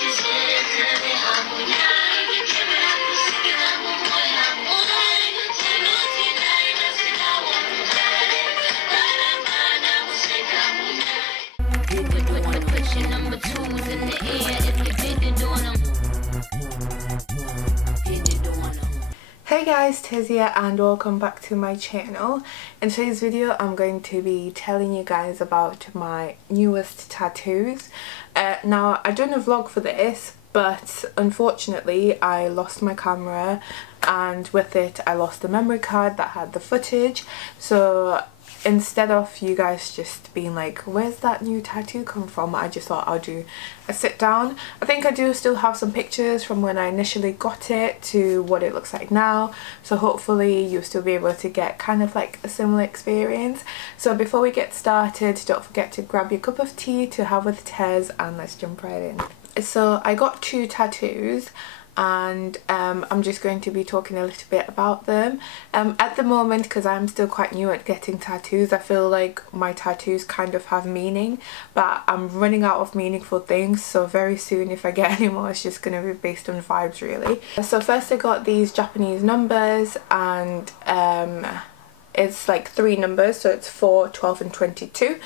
Hey guys, Tiz here and welcome back to my channel. In today's video I'm going to be telling you guys about my newest tattoos. Now I done a vlog for this, but unfortunately I lost my camera and with it I lost the memory card that had the footage. So instead of you guys just being like, where's that new tattoo come from, I just thought I'll do a sit down. I think I do still have some pictures from when I initially got it to what it looks like now, so hopefully you'll still be able to get kind of like a similar experience. So before we get started, don't forget to grab your cup of tea to have with Tez and let's jump right in. So I got two tattoos and I'm just going to be talking a little bit about them. At the moment, because I'm still quite new at getting tattoos, I feel like my tattoos kind of have meaning, but I'm running out of meaningful things, so very soon if I get any more it's just going to be based on vibes really. So first I got these Japanese numbers and it's like 3 numbers, so it's 4, 12 and 22,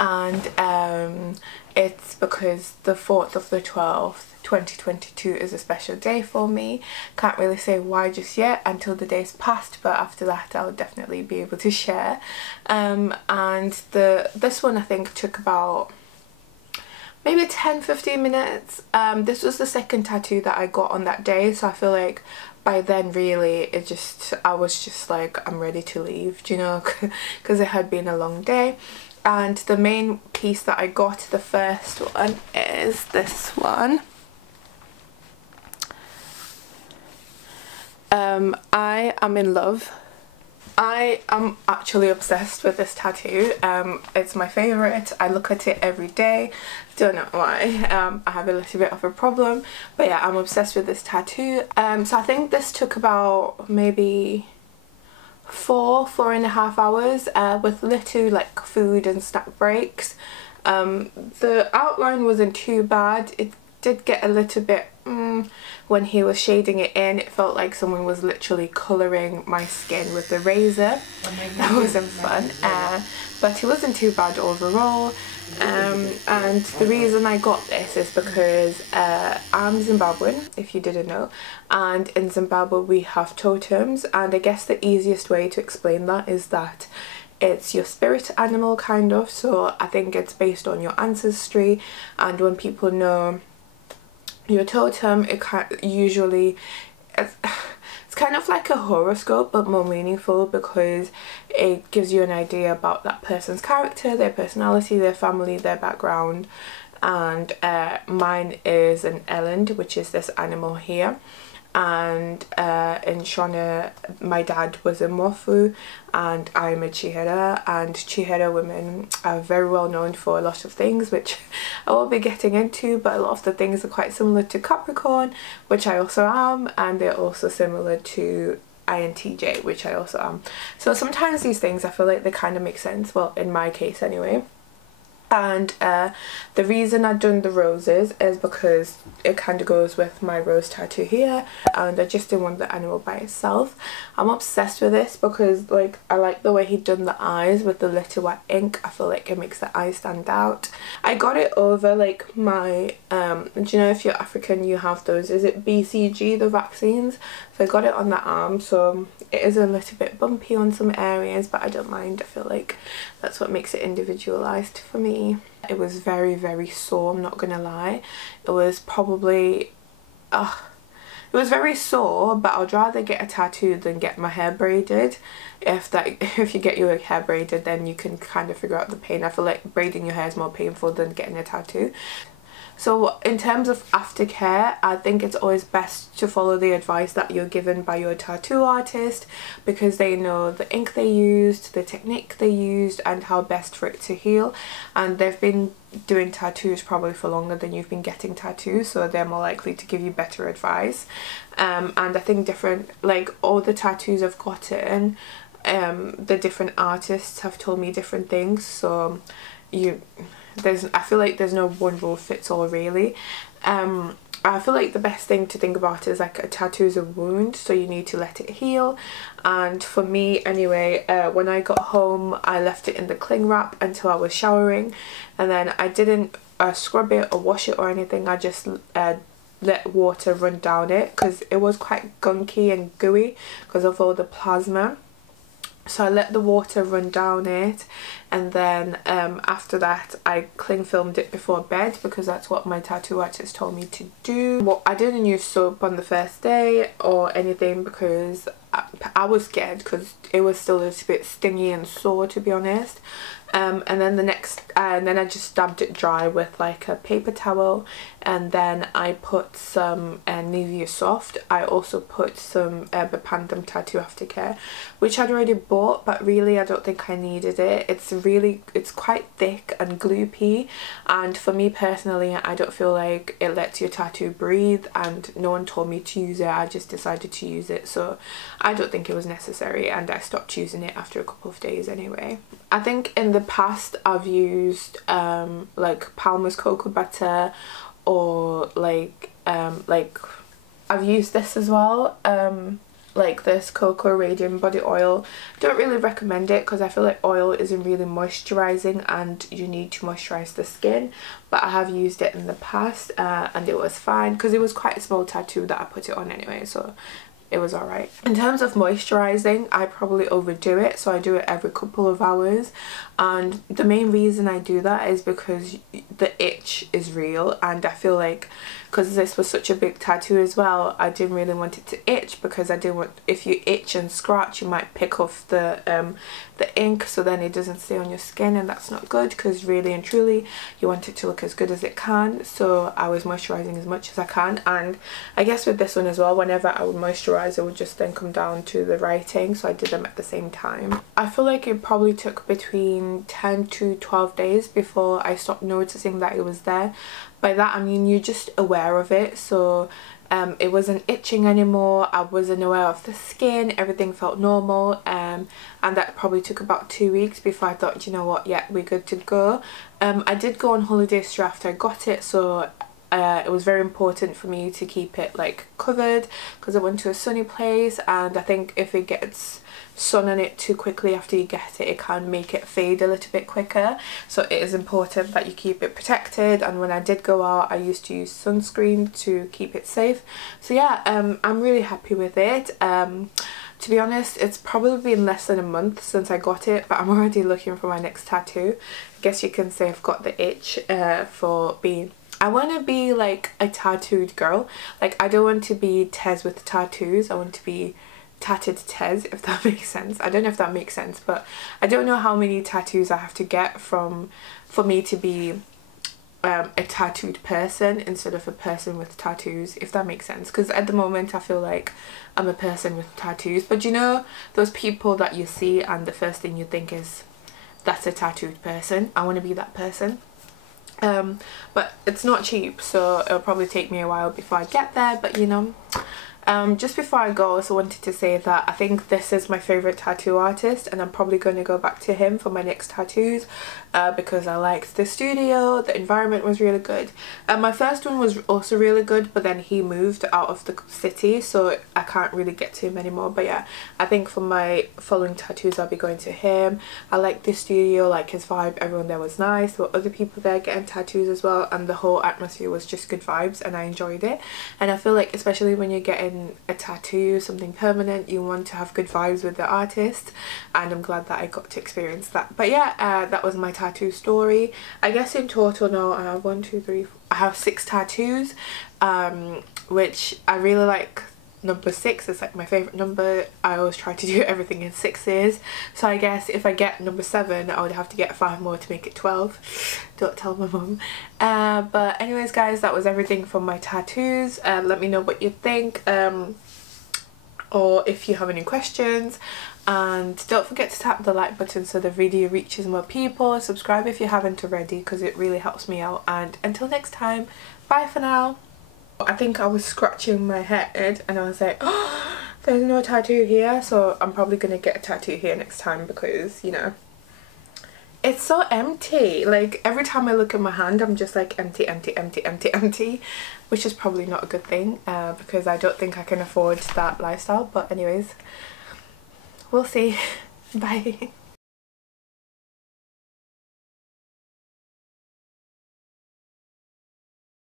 and it's because the 4th of the 12th 2022 is a special day for me. Can't really say why just yet until the day's passed, but after that I'll definitely be able to share. And this one I think took about maybe 10-15 minutes. This was the second tattoo that I got on that day, so I feel like by then really I was just like, I'm ready to leave, do you know, because it had been a long day. And the main piece that I got, the first one, is this one. I am in love. I am actually obsessed with this tattoo. It's my favourite. I look at it every day. Don't know why. I have a little bit of a problem, but yeah, I'm obsessed with this tattoo. So I think this took about maybe 4.5 hours with little like food and snack breaks. The outline wasn't too bad. It did get a little bit when he was shading it in, it felt like someone was literally colouring my skin with the razor. That wasn't fun, but it wasn't too bad overall. And the reason I got this is because I'm Zimbabwean, if you didn't know, and in Zimbabwe we have totems, and I guess the easiest way to explain that is that it's your spirit animal kind of, so I think it's based on your ancestry, and when people know your totem, it's kind of like a horoscope but more meaningful, because it gives you an idea about that person's character, their personality, their family, their background. And mine is an eland, which is this animal here, and in Shona my dad was a mofu and I'm a chihera, and chihera women are very well known for a lot of things which I won't be getting into, but a lot of the things are quite similar to Capricorn, which I also am, and they're also similar to INTJ, which I also am. So sometimes these things I feel like they kind of make sense, well in my case anyway. And the reason I've done the roses is because it kind of goes with my rose tattoo here, and I just didn't want the animal by itself. I'm obsessed with this because like I like the way he done the eyes with the little white ink. I feel like it makes the eyes stand out. I got it over like my do you know if you're African you have those, is it BCG, the vaccines? So I got it on the arm, so it is a little bit bumpy on some areas, but I don't mind. I feel like that's what makes it individualized for me. It was very, very sore, I'm not gonna lie. It was probably it was very sore, but I'd rather get a tattoo than get my hair braided. If you get your hair braided, then you can kind of figure out the pain. I feel like braiding your hair is more painful than getting a tattoo. So in terms of aftercare, I think it's always best to follow the advice that you're given by your tattoo artist, because they know the ink they used, the technique they used, and how best for it to heal. And they've been doing tattoos probably for longer than you've been getting tattoos, so they're more likely to give you better advice. And I think like all the tattoos I've gotten, the different artists have told me different things, so I feel like there's no one rule fits all really. I feel like the best thing to think about is like a tattoo is a wound, so you need to let it heal. And for me anyway, when I got home I left it in the cling wrap until I was showering, and then I didn't scrub it or wash it or anything. I just let water run down it because it was quite gunky and gooey because of all the plasma. So I let the water run down it, and then after that I cling filmed it before bed because that's what my tattoo artist told me to do. Well, I didn't use soap on the first day or anything because I was scared because it was still a little bit stingy and sore, to be honest. And then then I just dabbed it dry with like a paper towel, and then I put some Nivea Soft. I also put some Bepanthen Tattoo Aftercare, which I'd already bought, but really I don't think I needed it. It's quite thick and gloopy, and for me personally I don't feel like it lets your tattoo breathe, and no one told me to use it. I just decided to use it, so I don't think it was necessary, and I stopped using it after a couple of days anyway. I think in the past I've used like Palmer's cocoa butter, or like I've used this as well, like this Cocoa Radiant body oil. Don't really recommend it because I feel like oil isn't really moisturizing and you need to moisturize the skin, but I have used it in the past and it was fine because it was quite a small tattoo that I put it on anyway, so it was alright. In terms of moisturizing, I probably overdo it, so I do it every couple of hours, and the main reason I do that is because the itch is real, and I feel like because this was such a big tattoo as well, I didn't really want it to itch because I didn't want, if you itch and scratch you might pick off the ink, so then it doesn't stay on your skin, and that's not good because really and truly you want it to look as good as it can. So I was moisturizing as much as I can, and I guess with this one as well, whenever I would moisturize it would just then come down to the writing, so I did them at the same time. I feel like it probably took between 10 to 12 days before I stopped noticing that it was there. By that I mean you're just aware of it, so it wasn't itching anymore, I wasn't aware of the skin, everything felt normal, and that probably took about 2 weeks before I thought, you know what, yeah, we're good to go. I did go on holiday straight after I got it, so it was very important for me to keep it like covered because I went to a sunny place, and I think if it gets sun on it too quickly after you get it, it can make it fade a little bit quicker, so it is important that you keep it protected. And when I did go out I used to use sunscreen to keep it safe. So yeah, I'm really happy with it. To be honest, it's probably been less than a month since I got it, but I'm already looking for my next tattoo. I guess you can say I've got the itch for being, I want to be like a tattooed girl. Like I don't want to be Tez with tattoos, I want to be tatted Tez, if that makes sense. I don't know if that makes sense, but I don't know how many tattoos I have to get for me to be a tattooed person instead of a person with tattoos, if that makes sense, because at the moment I feel like I'm a person with tattoos, but you know those people that you see and the first thing you think is that's a tattooed person. I want to be that person. But it's not cheap, so it'll probably take me a while before I get there, but you know. Just before I go, I also wanted to say that I think this is my favourite tattoo artist, and I'm probably going to go back to him for my next tattoos because I liked the studio, the environment was really good. My first one was also really good, but then he moved out of the city, so I can't really get to him anymore. But yeah, I think for my following tattoos I'll be going to him. I like the studio, like his vibe, everyone there was nice, there were other people there getting tattoos as well, and the whole atmosphere was just good vibes and I enjoyed it. And I feel like especially when you're getting a tattoo, something permanent, you want to have good vibes with the artist, and I'm glad that I got to experience that. But yeah, that was my tattoo story. I guess in total now I have 1, 2, 3, 4, I have 6 tattoos, which I really like. Number 6 is like my favourite number. I always try to do everything in 6s, so I guess if I get number 7 I would have to get 5 more to make it 12. Don't tell my mum. But anyways guys, that was everything from my tattoos. Let me know what you think, or if you have any questions, and don't forget to tap the like button so the video reaches more people. Subscribe if you haven't already because it really helps me out, and until next time, bye for now. I think I was scratching my head and I was like, oh, there's no tattoo here, so I'm probably gonna get a tattoo here next time because, you know, it's so empty. Like every time I look at my hand I'm just like empty, empty, empty, empty, empty, which is probably not a good thing because I don't think I can afford that lifestyle. But anyways, we'll see. Bye.